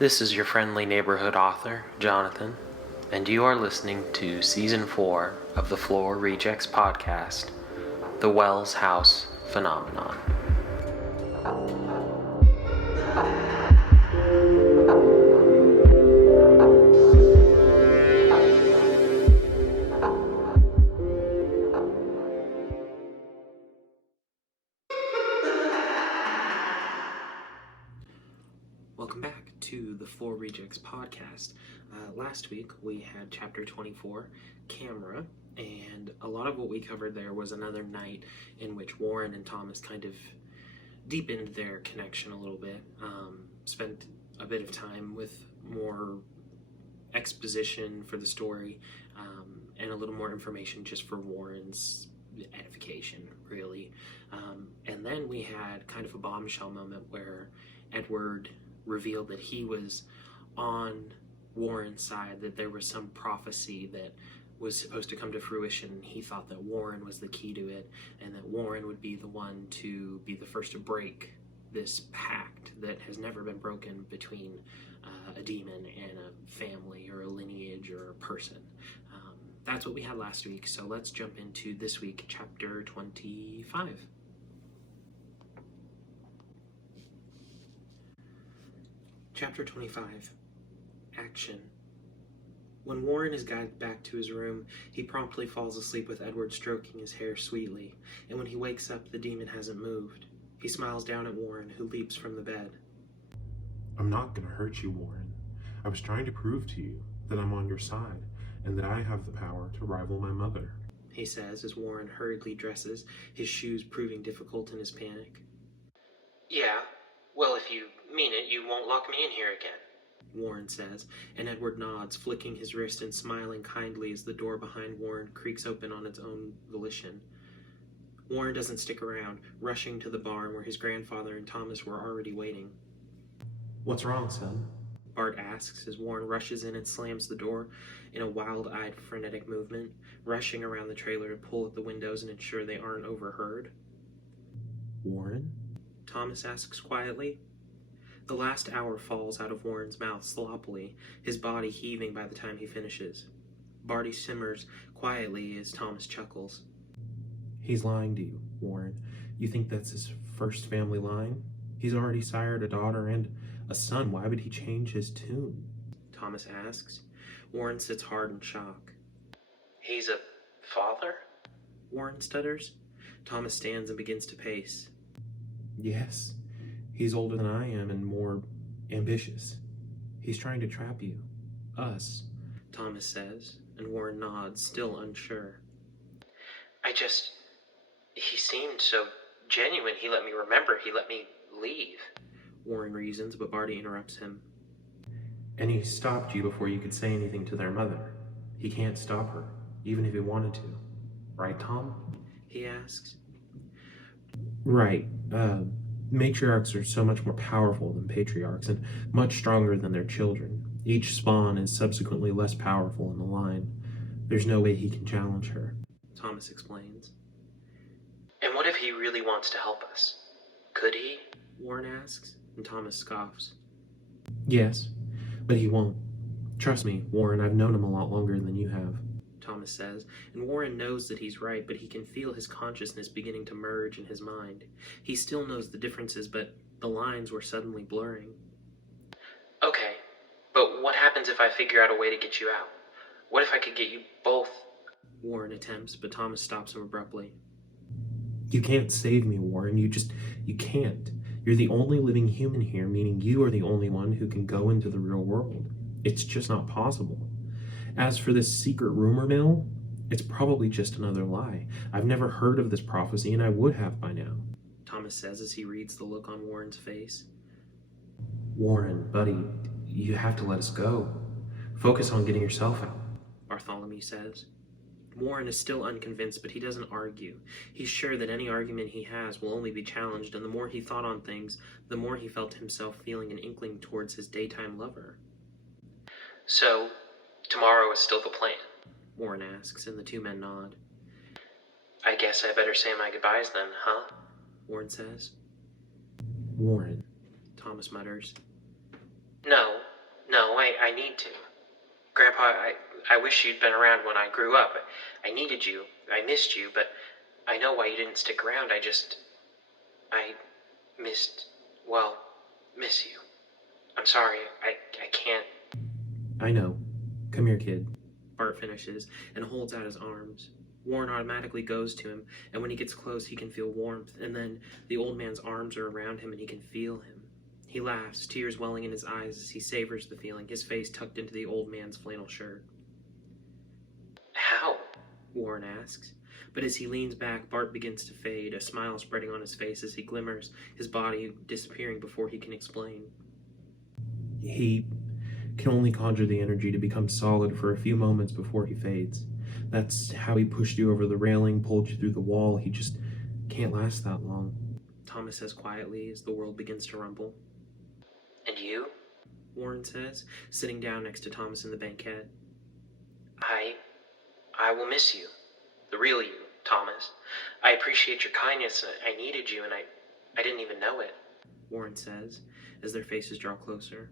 This is your friendly neighborhood author, Jonathan, and you are listening to Season 4 of the Floor Rejects podcast, The Wells House Phenomenon. Welcome back to the Floor Rejects podcast. Last week we had Chapter 24, Camera, and a lot of what we covered there was another night in which Warren and Thomas kind of deepened their connection a little bit, spent a bit of time with more exposition for the story, and a little more information just for Warren's edification, really. And then we had kind of a bombshell moment where Edward revealed that he was on Warren's side, that there was some prophecy that was supposed to come to fruition. He thought that Warren was the key to it, and that Warren would be the one to be the first to break this pact that has never been broken between a demon and a family or a lineage or a person. That's what we had last week, so let's jump into this week, Chapter 25. Chapter 25. Action. When Warren is guided back to his room, he promptly falls asleep with Edward stroking his hair sweetly, and when he wakes up, the demon hasn't moved. He smiles down at Warren, who leaps from the bed. I'm not going to hurt you, Warren. I was trying to prove to you that I'm on your side, and that I have the power to rival my mother, he says as Warren hurriedly dresses, his shoes proving difficult in his panic. Yeah, well, if you mean it, you won't lock me in here again, Warren says, and Edward nods, flicking his wrist and smiling kindly as the door behind Warren creaks open on its own volition. Warren doesn't stick around, rushing to the barn where his grandfather and Thomas were already waiting. What's wrong, son? Bart asks as Warren rushes in and slams the door in a wild-eyed, frenetic movement, rushing around the trailer to pull at the windows and ensure they aren't overheard. Warren? Thomas asks quietly. The last hour falls out of Warren's mouth sloppily, his body heaving by the time he finishes. Barty simmers quietly as Thomas chuckles. He's lying to you, Warren. You think that's his first family line? He's already sired a daughter and a son. Why would he change his tune? Thomas asks. Warren sits hard in shock. He's a father? Warren stutters. Thomas stands and begins to pace. Yes. He's older than I am and more ambitious. He's trying to trap you. Us. Thomas says, and Warren nods, still unsure. He seemed so genuine. He let me remember. He let me leave, Warren reasons, but Barty interrupts him. And he stopped you before you could say anything to their mother. He can't stop her, even if he wanted to. Right, Tom? He asks. Right. Matriarchs are so much more powerful than patriarchs and much stronger than their children. Each spawn is subsequently less powerful in the line. There's no way he can challenge her, Thomas explains. And what if he really wants to help us? Could he? Warren asks, and Thomas scoffs. Yes, but he won't. Trust me, Warren, I've known him a lot longer than you have, Thomas says, and Warren knows that he's right, but he can feel his consciousness beginning to merge in his mind. He still knows the differences, but the lines were suddenly blurring. Okay, but what happens if I figure out a way to get you out? What if I could get you both? Warren attempts, but Thomas stops him abruptly. You can't save me, Warren. You can't. You're the only living human here, meaning you are the only one who can go into the real world. It's just not possible. As for this secret rumor mill, it's probably just another lie. I've never heard of this prophecy, and I would have by now, Thomas says as he reads the look on Warren's face. Warren, buddy, you have to let us go. Focus on getting yourself out, Bartholomew says. Warren is still unconvinced, but he doesn't argue. He's sure that any argument he has will only be challenged, and the more he thought on things, the more he felt himself feeling an inkling towards his daytime lover. So, tomorrow is still the plan? Warren asks, and the two men nod. I guess I better say my goodbyes then, huh? Warren says. Warren, Thomas mutters. No, need to. Grandpa, I wish you'd been around when I grew up. I needed you. I missed you, but I know why you didn't stick around. I miss you. I'm sorry. I can't. I know. Come here, kid. Bart finishes and holds out his arms. Warren automatically goes to him, and when he gets close, he can feel warmth, and then the old man's arms are around him and he can feel him. He laughs, tears welling in his eyes as he savors the feeling, his face tucked into the old man's flannel shirt. How? Warren asks. But as he leans back, Bart begins to fade, a smile spreading on his face as he glimmers, his body disappearing before he can explain. He can only conjure the energy to become solid for a few moments before he fades. That's how he pushed you over the railing, pulled you through the wall. He just can't last that long. Thomas says quietly as the world begins to rumble. And you? Warren says, sitting down next to Thomas in the banquette. I will miss you. The real you, Thomas. I appreciate your kindness. I needed you, and I didn't even know it, Warren says, as their faces draw closer.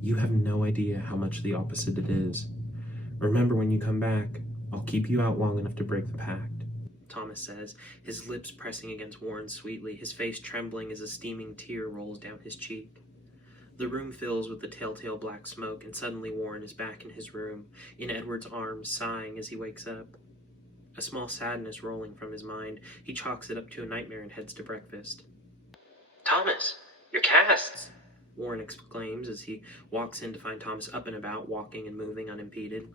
You have no idea how much the opposite it is. Remember, when you come back, I'll keep you out long enough to break the pact, Thomas says, his lips pressing against Warren sweetly, his face trembling as a steaming tear rolls down his cheek. The room fills with the telltale black smoke, and suddenly Warren is back in his room, in Edward's arms, sighing as he wakes up. A small sadness rolling from his mind, he chalks it up to a nightmare and heads to breakfast. Thomas, your casts! Warren exclaims as he walks in to find Thomas up and about, walking and moving unimpeded.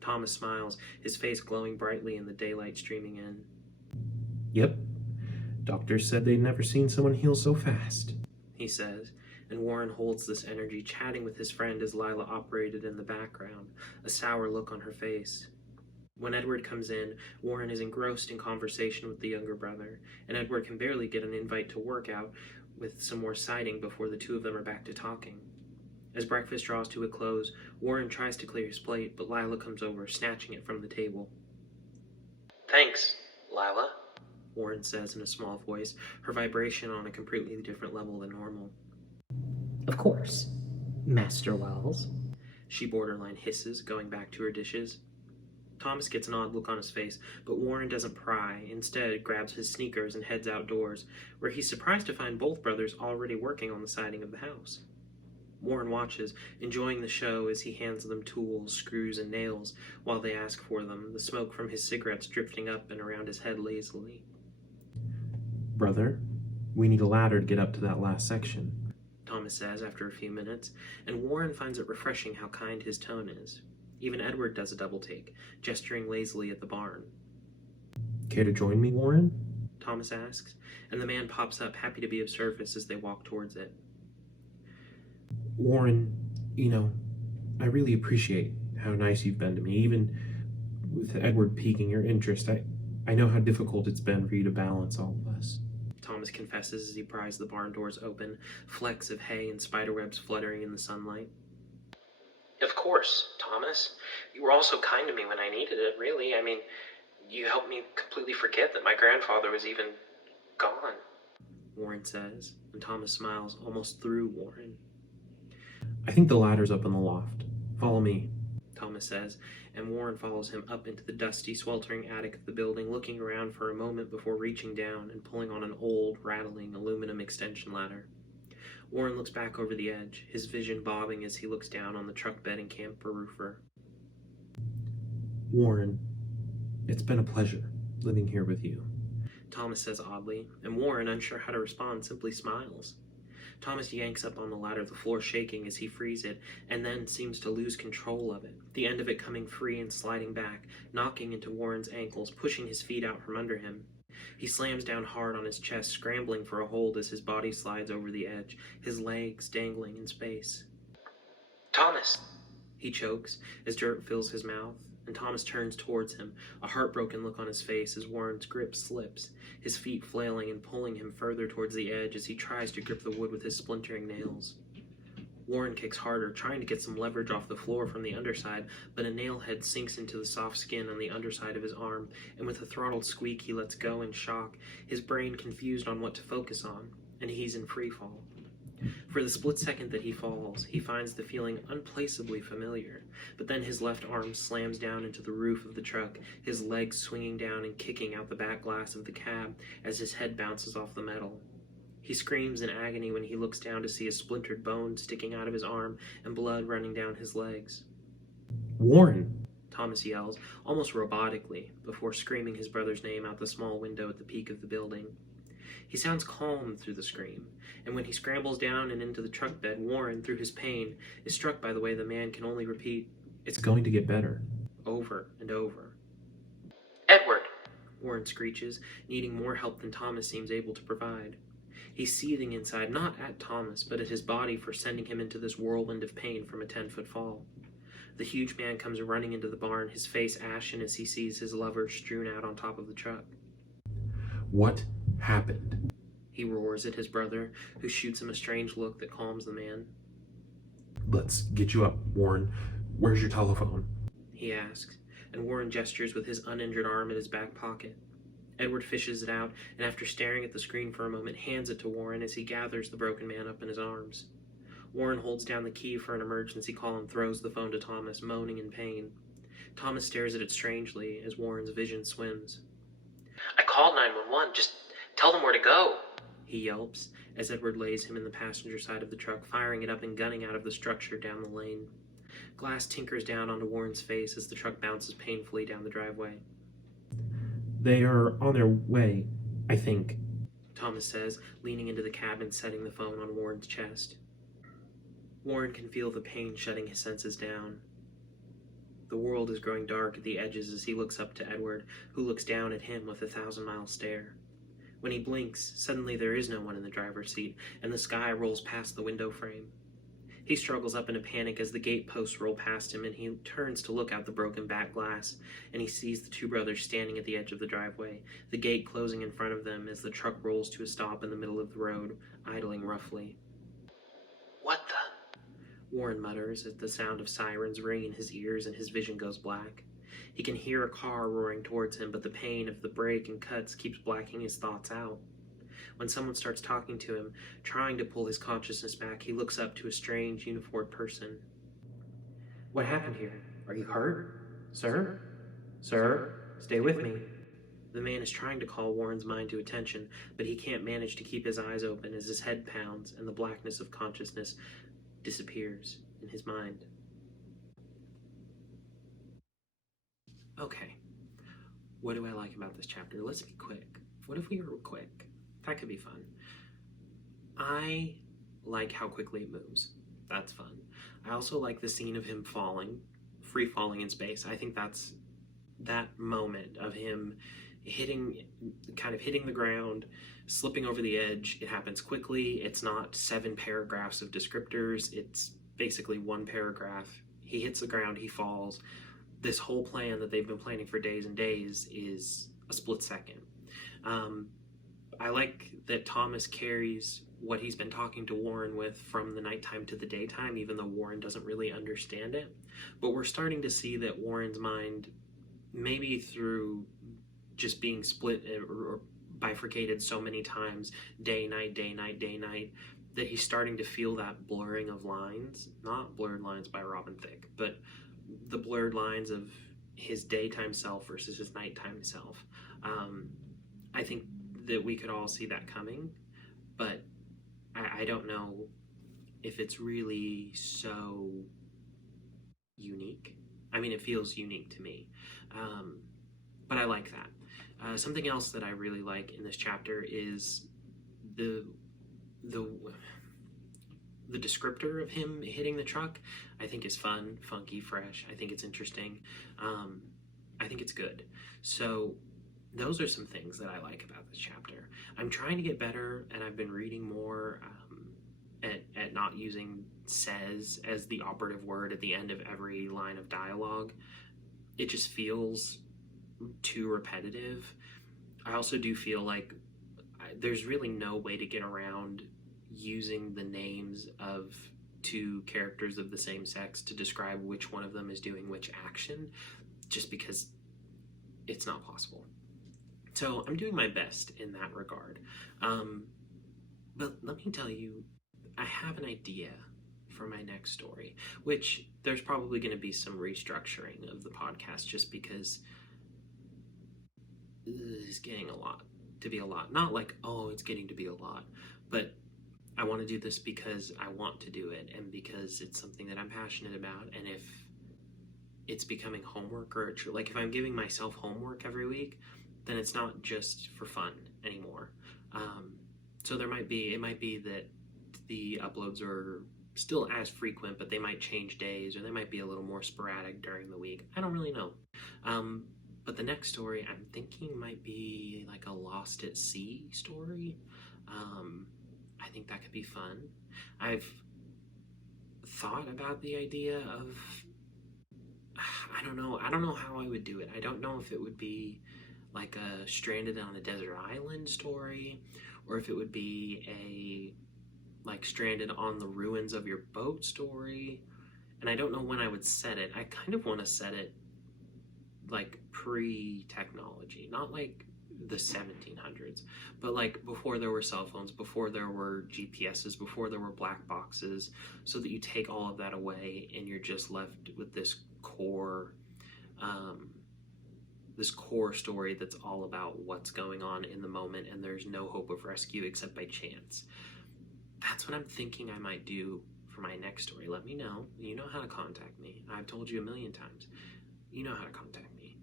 Thomas smiles, his face glowing brightly in the daylight streaming in. Yep. Doctors said they'd never seen someone heal so fast, he says, and Warren holds this energy, chatting with his friend as Lila operated in the background, a sour look on her face. When Edward comes in, Warren is engrossed in conversation with the younger brother, and Edward can barely get an invite to work out with some more sighting before the two of them are back to talking. As breakfast draws to a close, Warren tries to clear his plate, but Lila comes over, snatching it from the table. Thanks, Lila, Warren says in a small voice, her vibration on a completely different level than normal. Of course, Master Wells, she borderline hisses, going back to her dishes. Thomas gets an odd look on his face, but Warren doesn't pry, instead grabs his sneakers and heads outdoors, where he's surprised to find both brothers already working on the siding of the house. Warren watches, enjoying the show as he hands them tools, screws, and nails while they ask for them, the smoke from his cigarettes drifting up and around his head lazily. Brother, we need a ladder to get up to that last section, Thomas says after a few minutes, and Warren finds it refreshing how kind his tone is. Even Edward does a double take, gesturing lazily at the barn. Care to join me, Warren? Thomas asks, and the man pops up, happy to be of service as they walk towards it. Warren, I really appreciate how nice you've been to me, even with Edward piquing your interest. I know how difficult it's been for you to balance all of us, Thomas confesses as he pries the barn doors open, flecks of hay and spiderwebs fluttering in the sunlight. Of course, Thomas. You were also kind to me when I needed it, really. You helped me completely forget that my grandfather was even gone, Warren says, and Thomas smiles almost through Warren. I think the ladder's up in the loft. Follow me, Thomas says, and Warren follows him up into the dusty, sweltering attic of the building, looking around for a moment before reaching down and pulling on an old, rattling aluminum extension ladder. Warren looks back over the edge, his vision bobbing as he looks down on the truck bed and camper roofer. Warren, it's been a pleasure living here with you, Thomas says oddly, and Warren, unsure how to respond, simply smiles. Thomas yanks up on the ladder, the floor shaking as he frees it, and then seems to lose control of it, the end of it coming free and sliding back, knocking into Warren's ankles, pushing his feet out from under him. He slams down hard on his chest, scrambling for a hold as his body slides over the edge, his legs dangling in space. Thomas! He chokes as dirt fills his mouth, and Thomas turns towards him, a heartbroken look on his face as Warren's grip slips, his feet flailing and pulling him further towards the edge as he tries to grip the wood with his splintering nails. Warren kicks harder, trying to get some leverage off the floor from the underside, but a nail head sinks into the soft skin on the underside of his arm, and with a throttled squeak he lets go in shock, his brain confused on what to focus on, and he's in free fall. For the split second that he falls, he finds the feeling unplaceably familiar, but then his left arm slams down into the roof of the truck, his legs swinging down and kicking out the back glass of the cab as his head bounces off the metal. He screams in agony when he looks down to see a splintered bone sticking out of his arm and blood running down his legs. Warren! Thomas yells, almost robotically, before screaming his brother's name out the small window at the peak of the building. He sounds calm through the scream, and when he scrambles down and into the truck bed, Warren, through his pain, is struck by the way the man can only repeat, It's going to get better. over and over. Edward! Warren screeches, needing more help than Thomas seems able to provide. He's seething inside, not at Thomas, but at his body for sending him into this whirlwind of pain from a 10-foot fall. The huge man comes running into the barn, his face ashen as he sees his lover strewn out on top of the truck. What happened? He roars at his brother, who shoots him a strange look that calms the man. Let's get you up, Warren. Where's your telephone? He asks, and Warren gestures with his uninjured arm in his back pocket. Edward fishes it out, and after staring at the screen for a moment, hands it to Warren as he gathers the broken man up in his arms. Warren holds down the key for an emergency call and throws the phone to Thomas, moaning in pain. Thomas stares at it strangely as Warren's vision swims. I called 911, just tell them where to go, he yelps, as Edward lays him in the passenger side of the truck, firing it up and gunning out of the structure down the lane. Glass tinkers down onto Warren's face as the truck bounces painfully down the driveway. They are on their way, I think, Thomas says, leaning into the cab and setting the phone on Warren's chest. Warren can feel the pain shutting his senses down. The world is growing dark at the edges as he looks up to Edward, who looks down at him with a 1,000-mile stare. When he blinks, suddenly there is no one in the driver's seat, and the sky rolls past the window frame. He struggles up in a panic as the gate posts roll past him, and he turns to look out the broken back glass, and he sees the two brothers standing at the edge of the driveway, the gate closing in front of them as the truck rolls to a stop in the middle of the road, idling roughly. What the? Warren mutters as the sound of sirens ring in his ears and his vision goes black. He can hear a car roaring towards him, but the pain of the brake and cuts keeps blacking his thoughts out. When someone starts talking to him, trying to pull his consciousness back, he looks up to a strange, uniformed person. What happened here? Are you hurt? Sir? Sir? Stay with me. The man is trying to call Warren's mind to attention, but he can't manage to keep his eyes open as his head pounds and the blackness of consciousness disappears in his mind. Okay, what do I like about this chapter? Let's be quick. What if we were quick? That could be fun. I like how quickly it moves. That's fun. I also like the scene of him falling, free falling in space. I think that's that moment of him hitting the ground, slipping over the edge. It happens quickly. It's not 7 paragraphs of descriptors. It's basically 1 paragraph. He hits the ground, he falls. This whole plan that they've been planning for days and days is a split second. I like that Thomas carries what he's been talking to Warren with from the nighttime to the daytime, even though Warren doesn't really understand it. But we're starting to see that Warren's mind, maybe through just being split or bifurcated so many times, day, night, that he's starting to feel that blurring of lines. Not Blurred Lines by Robin Thicke, but the blurred lines of his daytime self versus his nighttime self. I think that we could all see that coming, but I don't know if it's really so unique. I mean, it feels unique to me, but I like that. Something else that I really like in this chapter is the descriptor of him hitting the truck. I think is fun, funky, fresh. I think it's interesting. I think it's good. So those are some things that I like about this chapter. I'm trying to get better, and I've been reading more at not using says as the operative word at the end of every line of dialogue. It just feels too repetitive. I also do feel like there's really no way to get around using the names of 2 characters of the same sex to describe which one of them is doing which action, just because it's not possible. So I'm doing my best in that regard. But let me tell you, I have an idea for my next story, which there's probably going to be some restructuring of the podcast just because it's getting to be a lot. Not like, oh, it's getting to be a lot, but I want to do this because I want to do it and because it's something that I'm passionate about. And if it's becoming homework or like if I'm giving myself homework every week, then it's not just for fun anymore. So it might be that the uploads are still as frequent, but they might change days or they might be a little more sporadic during the week. I don't really know. But the next story I'm thinking might be like a Lost at Sea story. I think that could be fun. I've thought about the idea of, I don't know how I would do it. I don't know if it would be like a stranded on a desert island story, or if it would be a like stranded on the ruins of your boat story. And I don't know when I would set it. I kind of want to set it like pre-technology, not like the 1700s, but like before there were cell phones, before there were GPSs, before there were black boxes, so that you take all of that away and you're just left with this core story that's all about what's going on in the moment, and there's no hope of rescue except by chance. That's what I'm thinking I might do for my next story. Let me know. You know how to contact me. I've told you a million times. You know how to contact me.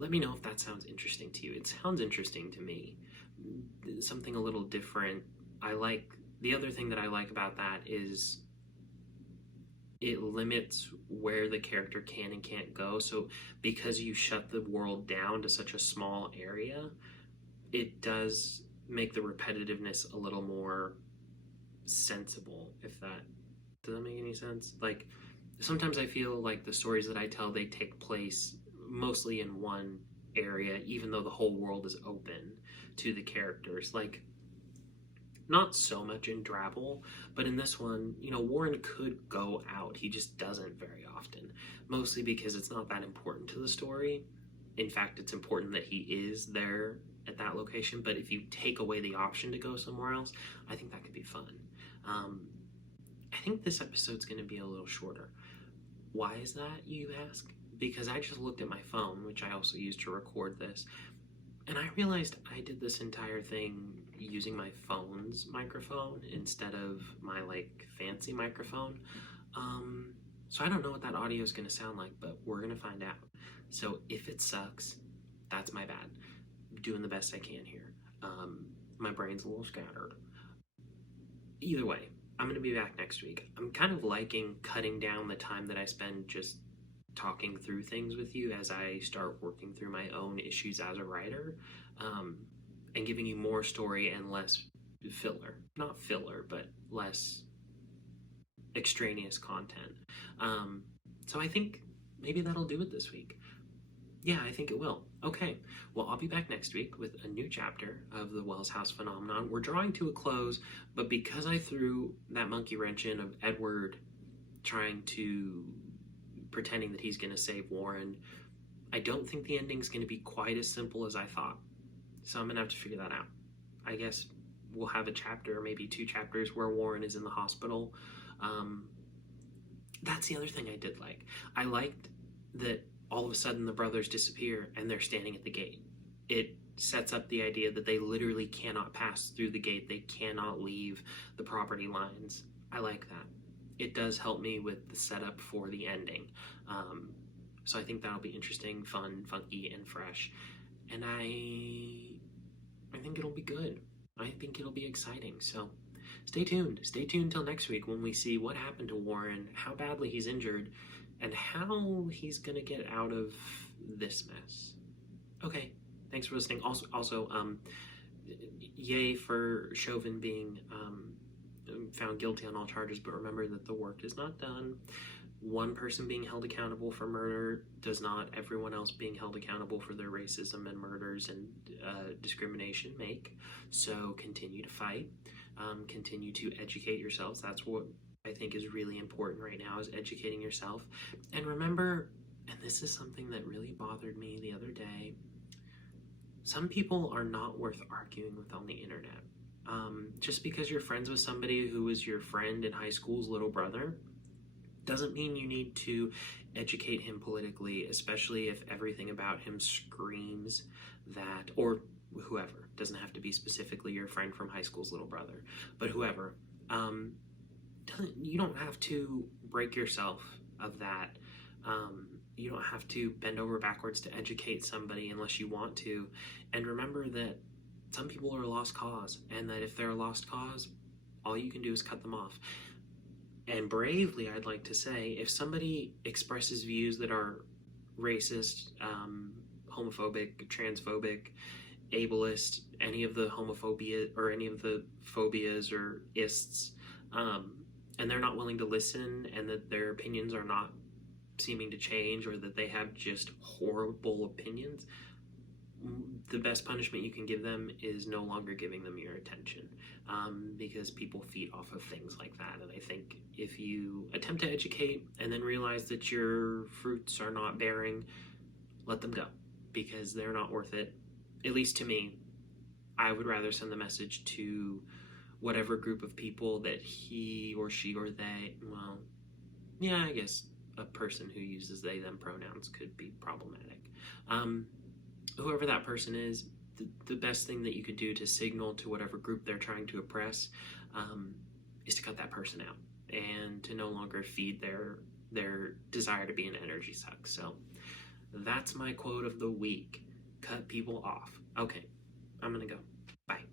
Let me know if that sounds interesting to you. It sounds interesting to me. Something a little different. The other thing that I like about that is it limits where the character can and can't go. So because you shut the world down to such a small area, it does make the repetitiveness a little more sensible, if that does that make any sense? Like sometimes I feel like the stories that I tell, they take place mostly in one area, even though the whole world is open to the characters. Like not so much in Drabble, but in this one, Warren could go out. He just doesn't very often, mostly because it's not that important to the story. In fact, it's important that he is there at that location, but if you take away the option to go somewhere else, I think that could be fun. I think this episode's going to be a little shorter. Why is that, you ask? Because I just looked at my phone, which I also used to record this, and I realized I did this entire thing using my phone's microphone instead of my fancy microphone. So I don't know what that audio is going to sound like, but we're going to find out. So if it sucks, that's my bad. I'm doing the best I can here. My brain's a little scattered. Either way, I'm going to be back next week. I'm kind of liking cutting down the time that I spend just talking through things with you as I start working through my own issues as a writer, and giving you more story and less filler. Not filler, but less extraneous content. So I think maybe that'll do it this week. Yeah, I think it will. Okay, well, I'll be back next week with a new chapter of the Wells House phenomenon. We're drawing to a close, but because I threw that monkey wrench in of Edward pretending that he's going to save Warren, I don't think the ending's going to be quite as simple as I thought. So I'm going to have to figure that out. I guess we'll have a chapter, or maybe 2 chapters, where Warren is in the hospital. That's the other thing I did like. I liked that all of a sudden the brothers disappear and they're standing at the gate. It sets up the idea that they literally cannot pass through the gate. They cannot leave the property lines. I like that. It does help me with the setup for the ending. So I think that'll be interesting, fun, funky, and fresh. And I think it'll be good. I think it'll be exciting. So stay tuned. Stay tuned till next week when we see what happened to Warren, how badly he's injured, and how he's gonna get out of this mess. Okay, thanks for listening. Also, yay for Chauvin being found guilty on all charges, but remember that the work is not done. One person being held accountable for murder does not everyone else being held accountable for their racism and murders and discrimination make. So continue to fight. Continue to educate yourselves. That's what I think is really important right now, is educating yourself. And remember, and this is something that really bothered me the other day, some people are not worth arguing with on the internet. Just because you're friends with somebody who was your friend in high school's little brother doesn't mean you need to educate him politically, especially if everything about him screams that, or whoever, doesn't have to be specifically your friend from high school's little brother, but whoever, you don't have to break yourself of that. You don't have to bend over backwards to educate somebody unless you want to. And remember that some people are a lost cause, and that if they're a lost cause, all you can do is cut them off. And bravely, I'd like to say, if somebody expresses views that are racist, homophobic, transphobic, ableist, any of the homophobia or any of the phobias or ists, and they're not willing to listen, and that their opinions are not seeming to change, or that they have just horrible opinions, the best punishment you can give them is no longer giving them your attention, because people feed off of things like that. And I think if you attempt to educate and then realize that your fruits are not bearing, let them go, because they're not worth it. At least to me, I would rather send the message to whatever group of people that he or she or they, well, yeah, I guess a person who uses they them pronouns could be problematic. Whoever that person is, the best thing that you could do to signal to whatever group they're trying to oppress is to cut that person out and to no longer feed their desire to be an energy suck. So that's my quote of the week. Cut people off. Okay, I'm gonna go. Bye.